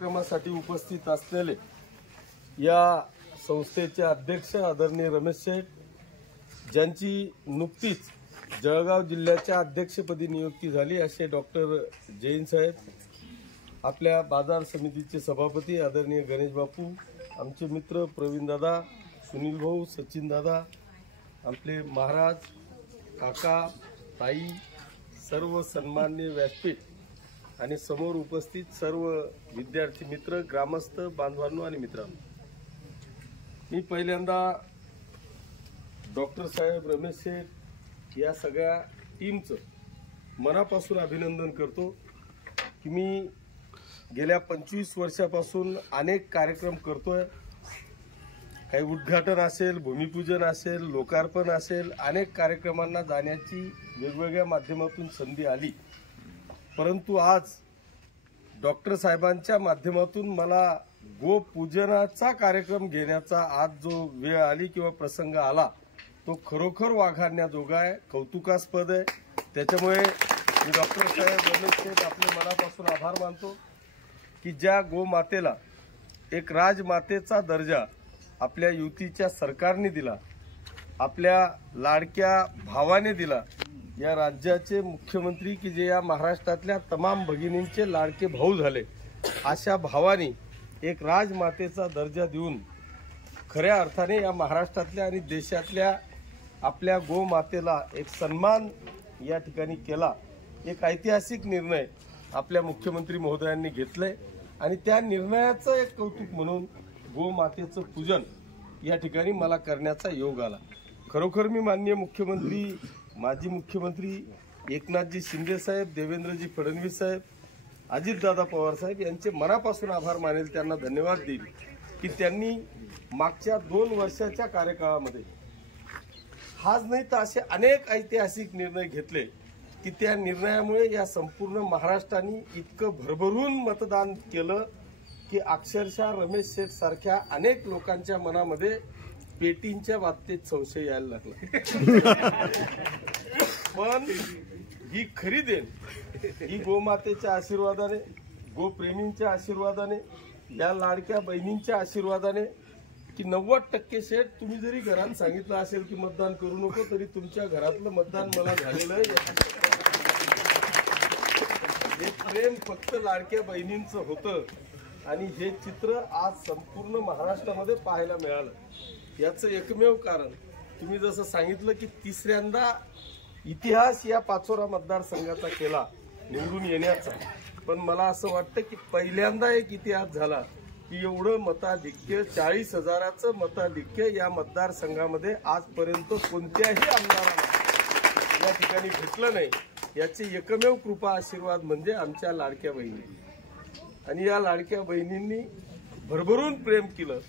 कार्यक्रमासाठी उपस्थित असलेले या संस्थेचे अध्यक्ष आदरणीय रमेश शेठ, ज्यांची नुकतीच जळगाव जिल्ह्याच्या अध्यक्षपदी नियुक्ती झाली असे डॉक्टर जैन साहेब, आपल्या बाजार समितीचे सभापती आदरणीय गणेश बापू, आमचे मित्र प्रवीण दादा, सुनील भाऊ, सचिन दादा, आपले महाराज, काका, ताई, सर्व सन्माननीय व्यासपीठ आणि समोर उपस्थित सर्व विद्यार्थी मित्र, ग्रामस्थ बांधवांनो आणि मित्रांनो, मी पहिल्यांदा डॉक्टर साहेब रमेश शेठ या सगळ्या टीमचं मनापासून अभिनंदन करतो की मी गेल्या 25 वर्षापासून अनेक कार्यक्रम करतोय। काही उद्घाटन असेल, भूमिपूजन असेल, लोकार्पण असेल, अनेक कार्यक्रमांना जाण्याची वेगवेगळ्या माध्यमातून संधी आली, परंतु आज डॉक्टर साहेबांच्या माध्यमातून मला गोपूजनाचा कार्यक्रम घेण्याचा आज जो वेळ आली किंवा प्रसंग आला तो खरोखर वाखाणण्याजोगा आहे, कौतुकास्पद आहे। त्याच्यामुळे मी डॉक्टर साहेब रमेश शेठ आपले मनापासून आभार मानतो की ज्या गोमातेला एक राजमातेचा दर्जा आपल्या युतीच्या सरकारने दिला, आपल्या लाडक्या भावाने दिला, या राज्याचे मुख्यमंत्री की जे या महाराष्ट्रातल्या तमाम भगिनींचे लाडके भाऊ झाले, अशा भावानी एक राजमातेचा दर्जा देऊन खऱ्या अर्थाने या महाराष्ट्रातल्या आणि देशातल्या आपल्या गोमातेला एक सन्मान या ठिकाणी केला। एक ऐतिहासिक निर्णय आपल्या मुख्यमंत्री महोदयांनी घेतलाय आणि त्या निर्णयाचं एक कौतुक म्हणून गोमातेचं पूजन या ठिकाणी मला करण्याचा योग आला। खरोखर मी माननीय मुख्यमंत्री, माजी मुख्यमंत्री एकनाथजी शिंदे साहेब, देवेंद्रजी फडणवीस साहेब, अजितदादा पवार साहेब यांचे मनापासून आभार मानेल, त्यांना धन्यवाद देईल की त्यांनी मागच्या 2 वर्षाच्या कार्यकाळामध्ये हाच नाही तर असे अनेक ऐतिहासिक निर्णय घेतले की त्या निर्णयामुळे या संपूर्ण महाराष्ट्राने इतकं भरभरून मतदान केलं की अक्षरशः रमेश शेठ सारख्या अनेक लोकांच्या मनामध्ये पेटींच्या बाबतीत संशय यायला लागला। पण ही खरी देण ही गोमातेच्या आशीर्वादाने, गोप्रेमींच्या आशीर्वादाने, या लाडक्या बहिणींच्या आशीर्वादाने की 90% शेठ तुम्ही जरी घरात सांगितलं असेल की मतदान करू नको तरी तुमच्या घरातलं मतदान मला झालेलं आहे। हे प्रेम फक्त लाडक्या बहिणींचं होतं आणि हे चित्र आज संपूर्ण महाराष्ट्रामध्ये पाहायला मिळालं। याचं एकमेव कारण तुम्ही जसं सांगितलं की तिसऱ्यांदा इतिहास या पाचोरा मतदारसंघाचा केला निवडून येण्याचा, पण मला असं वाटतं की पहिल्यांदा एक इतिहास झाला की एवढं मताधिक्य, 40,000चं मताधिक्य या मतदारसंघामध्ये आजपर्यंत कोणत्याही आमदाराला या ठिकाणी भेटलं नाही। याचे एकमेव कृपा आशीर्वाद म्हणजे आमच्या लाडक्या बहिणी, आणि या लाडक्या बहिणींनी भरभरून प्रेम केलं।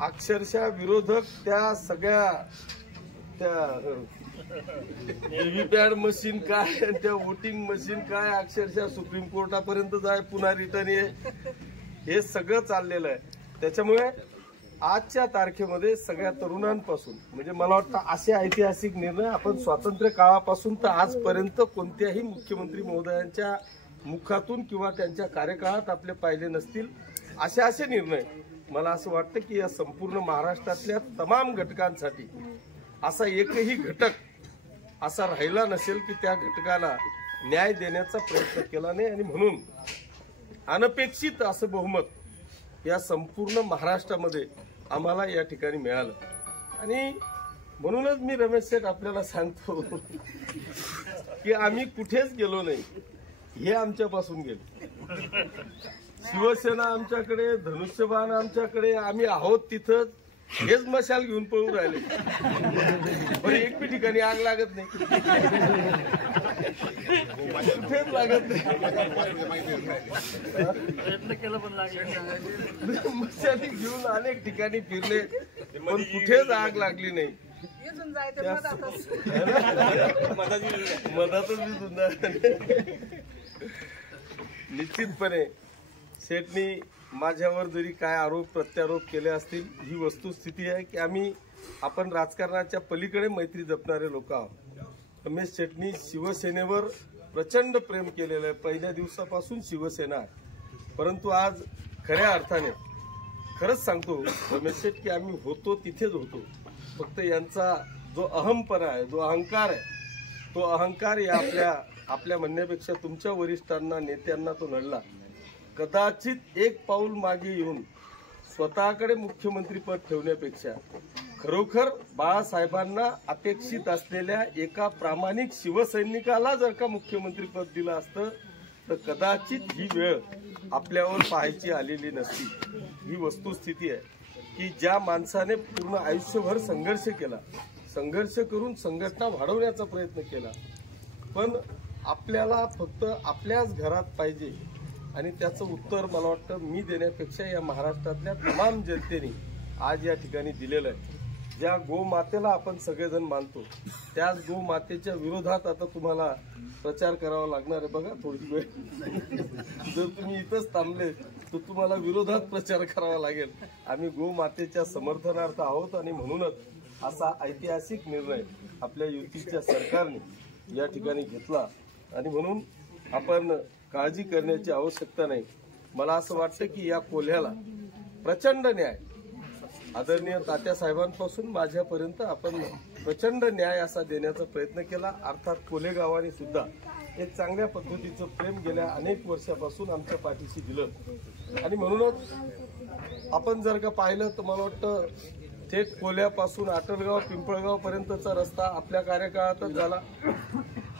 अक्षरशः विरोधक त्या सगळ्या त्या व्हीव्हीपॅट मशीन काय, त्या वोटिंग मशीन काय, अक्षरशः सुप्रीम कोर्टापर्यंत जाय, पुन्हा रिटर्न ये, हे सगळं चाललेलं आहे। त्याच्यामुळे आजच्या तारखेमध्ये सगळ्या तरुणांपासून म्हणजे मला वाटतं असे ऐतिहासिक निर्णय आपण स्वातंत्र्य काळापासून तर आजपर्यंत कोणत्याही मुख्यमंत्री महोदयांच्या मुखातून किंवा त्यांच्या कार्यकाळात आपले पाहिले नसतील। असे निर्णय मला असं वाटतं की या संपूर्ण महाराष्ट्रातल्या तमाम घटकांसाठी असा एकही घटक असा राहिला नसेल की त्या घटकाला न्याय देण्याचा प्रयत्न केला नाही, आणि म्हणून अनपेक्षित असं बहुमत या संपूर्ण महाराष्ट्रामध्ये आम्हाला या ठिकाणी मिळालं। आणि म्हणूनच मी रमेश शेठ आपल्याला सांगतो की आम्ही कुठेच गेलो नाही, हे आमच्यापासून गेले। शिवसेना आमच्याकडे, धनुष्यबाण आमच्याकडे, आम्ही आहोत तिथंच, हेच मशाल घेऊन पळून राहिले, पण एक बी ठिकाणी आग लागत नाही, कुठेच लागत नाही, प्रयत्न केला पण लागले, मशाली घेऊन अनेक ठिकाणी फिरले पण कुठेच आग लागली नाही। मधातच निश्चितपणे शेठनी माझ्यावर जरी काय आरोप प्रत्यारोप केले असतील, ही वस्तुस्थिती आहे की आपण राजकारणाच्या पलीकडे मैत्री जपणारे लोक आहोत। रमेश शेठनी शिवसेनेवर प्रचंड प्रेम केलेलं आहे, पहिल्या दिवसापासून शिवसेना आहे, परंतु आज खऱ्या अर्थाने खरंच सांगतो रमेश शेठ की आम्ही होतो तिथेच होतो. फक्त यांचा जो अहमपणा आहे, जो अहंकार आहे, तो अहंकार या आपल्या म्हणण्यापेक्षा तुमच्या वरिष्ठांना नेत्यांना तो नडला. कदाचित एक पाऊल मागे येऊन स्वतःकडे मुख्यमंत्रीपद ठेवण्यापेक्षा खरोखर बाळासाहेबांना अपेक्षित असलेल्या एका प्रामाणिक शिवसैनिकाला जर का मुख्यमंत्रीपद दिलं असतं तर कदाचित ही वेळ आपल्यावर पाहायची आलेली नसती. ही वस्तुस्थिती आहे की ज्या माणसाने पूर्ण आयुष्यभर संघर्ष केला, संघर्ष करून संघटना वाढवण्याचा प्रयत्न केला, पण आपल्याला फक्त आपल्याच घरात पाहिजे आणि त्याचं उत्तर मला वाटतं मी देण्यापेक्षा या महाराष्ट्रातल्या तमाम जनतेने आज या ठिकाणी दिलेलं आहे. ज्या गोमातेला आपण सगळेजण मानतो त्याच गोमातेच्या विरोधात आता तुम्हाला प्रचार करावा लागणार आहे. बघा थोडी वेळ जर तुम्ही इथंच थांबले तर तुम्हाला विरोधात प्रचार करावा लागेल. आम्ही गोमातेच्या समर्थनार्थ आहोत आणि म्हणूनच असा ऐतिहासिक निर्णय आपल्या युतीच्या सरकारने या ठिकाणी घेतला आणि म्हणून आपण काळजी करण्याची आवश्यकता नाही. मला असं वाटतं की या कोल्ह्याला प्रचंड न्याय आदरणीय तात्यासाहेबांपासून माझ्यापर्यंत आपण प्रचंड न्याय असा देण्याचा प्रयत्न केला. अर्थात कोल्हे गावाने सुद्धा एक चांगल्या पद्धतीचं प्रेम गेल्या अनेक वर्षापासून आमच्या पाठीशी दिलं आणि म्हणूनच आपण जर का पाहिलं तर मला वाटतं थेट कोल्ह्यापासून आटलगाव पिंपळगाव पर्यंतचा रस्ता आपल्या कार्यकाळातच झाला.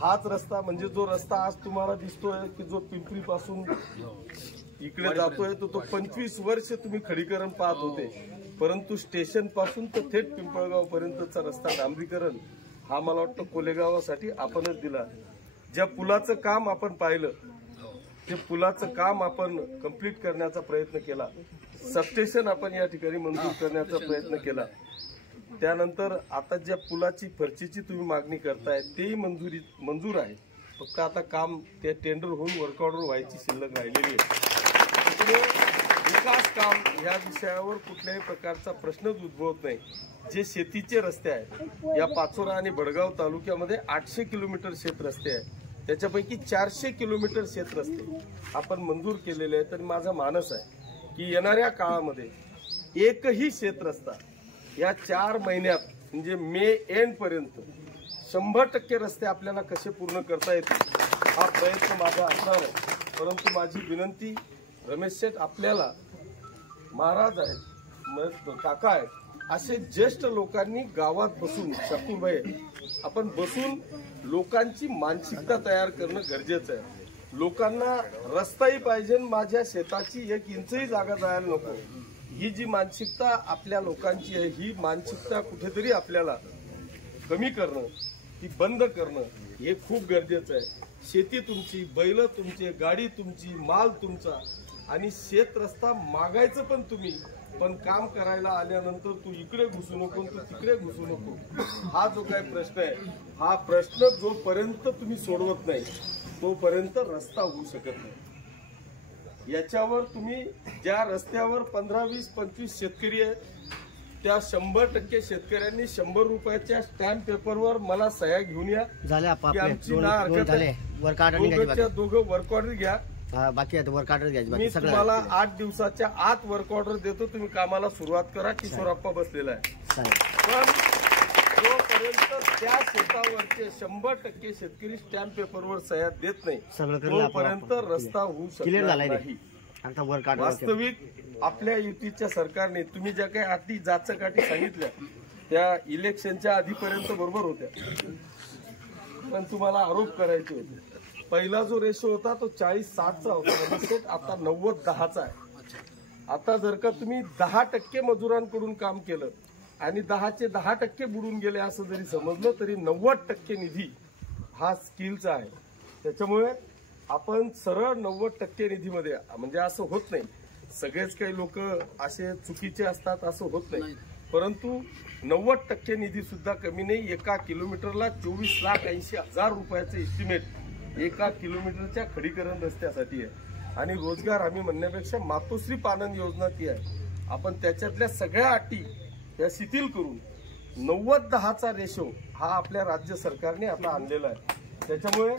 हाच रस्ता म्हणजे जो रस्ता आज तुम्हाला दिसतोय की जो पिंपरी पासून इकडे जातोय तो 25 वर्ष तुम्ही खडीकरण पाहत होते, परंतु स्टेशन पासून तर थेट पिंपळगाव पर्यंतचा रस्ता डांबरीकरण हा मला वाटतं कोलेगावासाठी आपणच दिला. ज्या पुलाचं काम आपण पाहिलं ते पुलाचं काम आपण कंप्लीट करण्याचा प्रयत्न केला. सबस्टेशन आपण या ठिकाणी मंजूर करण्याचा प्रयत्न केला. त्यानंतर आता ज्या पुलाची फरचीची तुम्ही मागणी करताय तेही मंजूर आहे. फक्त आता काम ते टेंडर होऊन वर्क ऑर्डर व्हायची शिल्लक राहिलेली आहे. विकास काम या विषयावर कुठल्याही प्रकारचा प्रश्नच उद्भवत नाही. जे शेतीचे रस्ते आहेत या पाचोरा आणि भडगाव तालुक्यामध्ये 800 किलोमीटर शेत रस्ते आहेत, त्याच्यापैकी 400 किलोमीटर शेत रस्ते आपण मंजूर केलेले आहेत. आणि माझा मानस आहे की येणाऱ्या काळामध्ये एकही शेत रस्ता या 4 महिन्यात म्हणजे मे एंड पर्यंत 100% रस्ते आपल्याला कसे पूर्ण करता येतील हा प्रयत्न माझा असणार आहे. परंतु माझी विनंती रमेश शेठ आपल्याला महाराज आहेत, काका आहेत, असे ज्येष्ठ लोकांनी गावात बसून शाकूरबाई आपण बसून लोकांची मानसिकता तयार करणं गरजेचं आहे. लोकांना रस्ताही पाहिजे, माझ्या शेताची 1 इंचही जागा जायला नको, ही जी मानसिकता आपल्या लोकांची आहे ही मानसिकता कुठेतरी आपल्याला कमी करणं, ती बंद करणं हे खूप गरजेचं आहे. शेती तुमची, बैल तुमचे, गाडी तुमची, माल तुमचा आणि शेत रस्ता मागायचं पण तुम्ही, पण काम करायला आल्यानंतर तू इकडे घुसू नको तू तिकडे घुसू नको हा जो काही प्रश्न आहे हा प्रश्न जोपर्यंत तुम्ही सोडवत नाही तोपर्यंत रस्ता होऊ शकत नाही. याच्यावर तुम्ही ज्या रस्त्यावर 15, 20, 25 शेतकरी आहेत त्या 100% शेतकऱ्यांनी 100 रुपयाच्या स्टॅम्प पेपरवर मला सह्या घेऊन या की आमची ना हरकत आहे. दोघं वर्क ऑर्डर घ्या, बाकी वर्क ऑर्डर घ्यायची. मी तुम्हाला 8 दिवसाच्या आत वर्क ऑर्डर देतो, तुम्ही कामाला सुरुवात करा. किशोरप्पा बसलेला आहे. पण जोपर्यंत त्या शेतावरचे 100% शेतकरी स्टॅम्प पेपरवर सह्या देत नाही तोपर्यंत रस्ता होऊ शकणार नाही. वास्तविक आपल्या युतीच्या सरकारने तुम्ही ज्या काही अटी जाचकाठी सांगितल्या त्या इलेक्शनच्या आधीपर्यंत बरोबर होत्या, पण तुम्हाला आरोप करायचे होते. पहिला जो रेशो होता तो 40-60चा होता, आता 90-10चा आहे. आता जर का तुम्ही 10% मजुरांकडून काम केलं आणि 10चे 10% बुडून गेले असं जरी समजलं तरी 90% निधी हा स्किलचा आहे. त्याच्यामुळे आपण सरळ 90% निधीमध्ये, म्हणजे असं होत नाही सगळेच काही लोक असे चुकीचे असतात असं होत नाही, परंतु 90% निधी सुद्धा कमी नाही. 1 किलोमीटरला 24,80,000 रुपयाचं इस्टिमेट 1 किलोमीटरच्या खडीकरण रस्त्यासाठी आहे. आणि रोजगार हमी म्हणण्यापेक्षा मातोश्री पानन योजना ती आहे. आपण त्याच्यातल्या सगळ्या अटी त्या शिथिल करून 90-10चा रेशो हा आपल्या राज्य सरकारने आता आणलेला आहे. त्याच्यामुळे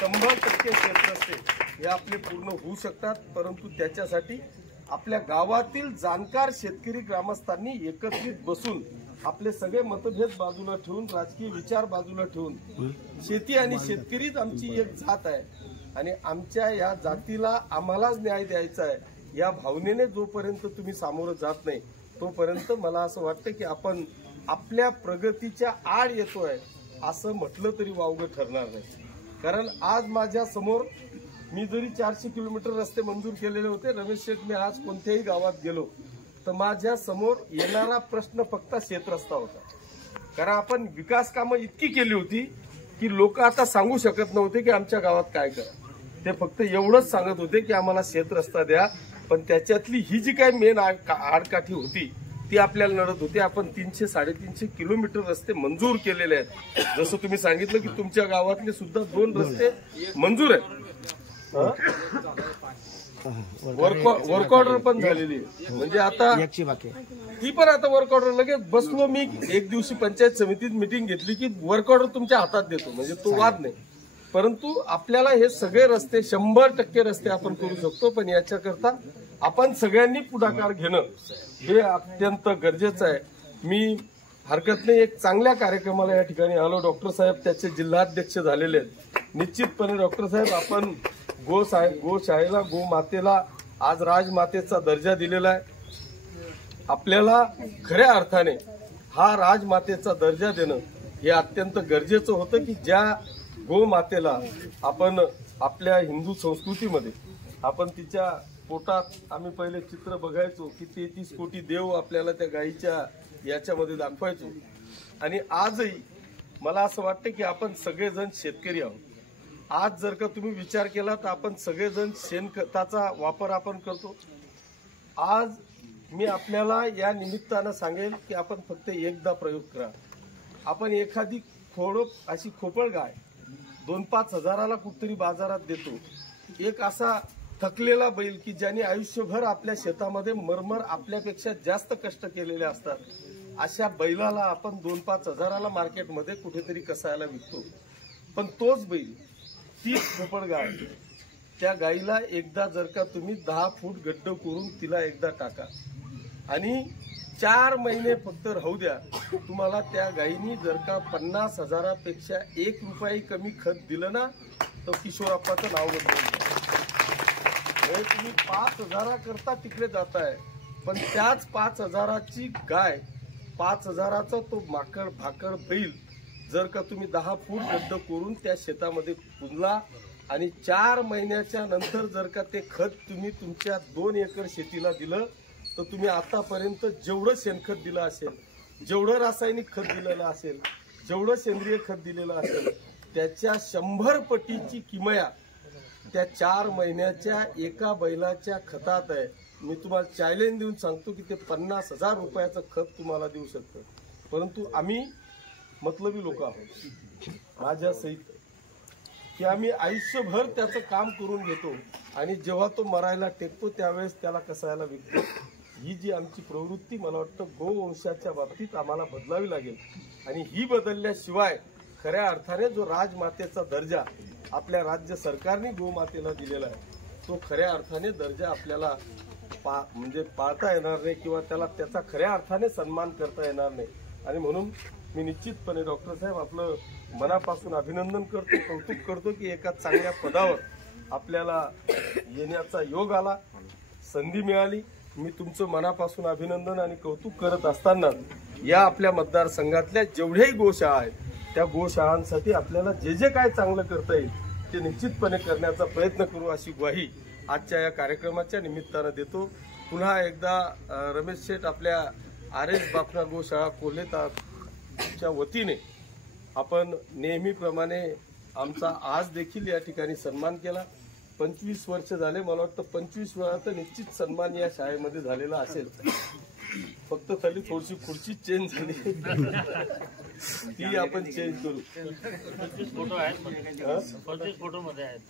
100% शेत रस्ते हे आपले पूर्ण होऊ शकतात, परंतु त्याच्यासाठी आपल्या गावातील जाणकार शेतकरी ग्रामस्थांनी एकत्रित बसून आपले सगळे मतभेद बाजूला ठेवून, राजकीय विचार बाजूला ठेवून, शेती आणि शेतकरीच आमची एक जात आहे आणि आमच्या या जातीला आम्हालाच न्याय द्यायचा आहे या भावनेने जोपर्यंत तुम्ही सामोरं जात नाही तोपर्यंत मला असं वाटतं की आपण आपल्या प्रगतीच्या आड येतोय असं म्हटलं तरी वावगं ठरणार नाही. कारण आज माझ्या समोर मी जरी 400 किलोमीटर रस्ते मंजूर केलेले होते, रमेश शेठ, मी आज कोणत्याही गावात गेलो तर माझ्या समोर येणारा प्रश्न फक्त शेतरस्ता होता. कारण आपण विकास कामं इतकी केली होती की लोक आता सांगू शकत नव्हते की आमच्या गावात काय करा. ते फक्त एवढंच सांगत होते की आम्हाला शेतरस्ता द्या, पण त्याच्यातली ही जी काही मेन आडकाठी होती ती आपल्याला नडत होती. आपण 300-350 किलोमीटर रस्ते मंजूर केलेले आहेत. जसं तुम्ही सांगितलं की तुमच्या गावातले सुद्धा 2 रस्ते मंजूर आहेत. वर्क ऑर्डर पण झालेली आहे. म्हणजे आता ती पण आता वर्क ऑर्डर लगेच बसलो मी एक दिवशी पंचायत समितीत मिटिंग घेतली की वर्क ऑर्डर तुमच्या हातात देतो, म्हणजे तो वाद नाही. परंतु आपल्याला हे सगळे रस्ते 100% रस्ते आपण करू शकतो, पण याच्याकरता आपण सगळ्यांनी पुढाकार घेणं हे अत्यंत गरजेचं आहे. मी हरकत नाही, एक चांगल्या कार्यक्रमाला या ठिकाणी आलो. डॉक्टर साहेब त्याचे जिल्हाध्यक्ष झालेले आहेत. निश्चितपणे डॉक्टर साहेब आपण गोशाळेला, गोमातेला आज राजमातेचा दर्जा दिलेला आहे. आपल्याला खऱ्या अर्थाने हा राजमातेचा दर्जा देणं हे अत्यंत गरजेचं होतं की ज्या गोमातेला आपण आपल्या हिंदू संस्कृतीमध्ये आपण तिच्या पोटात आम्ही पहिले चित्र बघायचो की 33 कोटी देव आपल्याला त्या गायीच्या याच्यामध्ये दाखवायचो. आणि आजही मला असं वाटतं की आपण सगळेजण शेतकरी आहोत. आज जर का तुम्ही विचार केला तर आपण सगळेजण शेणखताचा वापर आपण करतो. आज मी आपल्याला या निमित्तानं सांगेल की आपण फक्त एकदा प्रयोग करा. आपण एखादी अशी खोपळ गाय 2-5 हजाराला कुठतरी बाजारात देतो. एक असा थकलेला बैल की ज्याने आयुष्यभर आपल्या शेतामध्ये मरमर आपल्यापेक्षा जास्त कष्ट केलेले असतात, अशा बैलाला आपण 2-5 हजाराला मार्केटमध्ये कुठेतरी कसायला विकतो. पण तोच बैल, तीच खोपळ गाय, त्या गाईला एकदा जर का तुम्ही 10 फूट गड्ड करून तिला एकदा टाका आणि 4 महिने फक्त राहू द्या, तुम्हाला त्या गायीनी जर का 50 हजारापेक्षा 1 रुपया कमी खत दिलं ना तर किशोरप्पाचं नाव बदलून तुम्ही 5 हजाराकरता तिकडे जाताय. पण त्याच 5 हजाराची गाय, 5 हजाराचा तो भाकड बैल जर का तुम्ही 10 फूट गड्ड करून त्या शेतामध्ये पुंजला आणि 4 महिन्याच्या नंतर जर का ते खत तुम्ही तुमच्या 2 एकर शेतीला दिलं तर तुम्ही आतापर्यंत जेवढं शेणखत दिलं असेल, जेवढं रासायनिक खत दिलेलं असेल, जेवढं सेंद्रिय खत दिलेलं असेल, त्याच्या 100 पटीची किमया त्या 4 महिन्याच्या एका बैलाच्या खतात आहे. मी तुम्हाला चॅलेंज देऊन सांगतो की ते 50,000 रुपयाचं खत तुम्हाला देऊ शकतं. परंतु आम्ही मतलबी लोक आहोत माझ्या सहित, की आम्ही आयुष्यभर त्याचं काम करून घेतो आणि जेव्हा तो मरायला टेकतो त्यावेळेस त्याला कसायला विकतो. ही जी आमची प्रवृत्ती मला वाटतं गोवंशाच्या बाबतीत आम्हाला बदलावी लागेल. आणि ही बदलल्याशिवाय खऱ्या अर्थाने जो राजमातेचा दर्जा आपल्या राज्य सरकारने गोमातेला दिलेला आहे तो खऱ्या अर्थाने दर्जा आपल्याला म्हणजे पाळता येणार नाही किंवा त्याचा खऱ्या अर्थाने सन्मान करता येणार नाही. आणि म्हणून मी निश्चितपणे डॉक्टर साहेब आपलं मनापासून अभिनंदन करतो, कौतुक करतो की एका चांगल्या पदावर आपल्याला येण्याचा योग आला, संधी मिळाली. मी तुमचं मनापासून अभिनंदन आणि कौतुक करत असताना या आपल्या मतदारसंघातल्या जेवढ्याही गोशाळा आहेत त्या गोशाळांसाठी आपल्याला जे काय चांगलं करता येईल ते निश्चितपणे करण्याचा प्रयत्न करू अशी ग्वाही आजच्या या कार्यक्रमाच्या निमित्तानं देतो. पुन्हा एकदा रमेश शेठ आपल्या RS बापना गोशाळा कोल्हेच्या वतीने आपण नेहमीप्रमाणे आमचा आज देखील या ठिकाणी सन्मान केला. 25 वर्ष झाले, मला वाटतं 25 वेळा तर निश्चित सन्मान या शाळेमध्ये झालेला असेल. फक्त खाली थोडीशी खुर्ची चेंज झाली ती आपण चेंज करू. 25 फोटो आहेत, 25 फोटो मध्ये आहेत.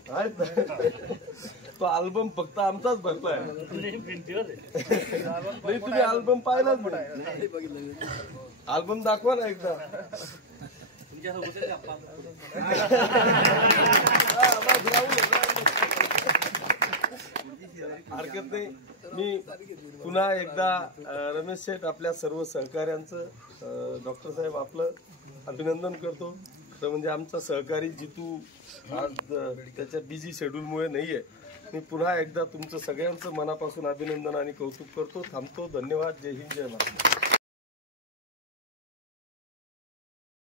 तो अल्बम फक्त आमचाच भरलाय नाही, तुम्ही अल्बम पाहिलाच नाही. अल्बम दाखवा ना एकदा. राहुल हरकत नाही. मी पुन्हा एकदा रमेश शेठ आपल्या सर्व सहकाऱ्यांचं डॉक्टर साहेब आपलं अभिनंदन करतो. तर म्हणजे आमचा सहकारी जितू आज त्याच्या बिझी शेड्यूलमुळे नाहीये. मी पुन्हा एकदा तुमचं सगळ्यांचं मनापासून अभिनंदन आणि कौतुक करतो. थांबतो. धन्यवाद. जय हिंद, जय महाराष्ट्र.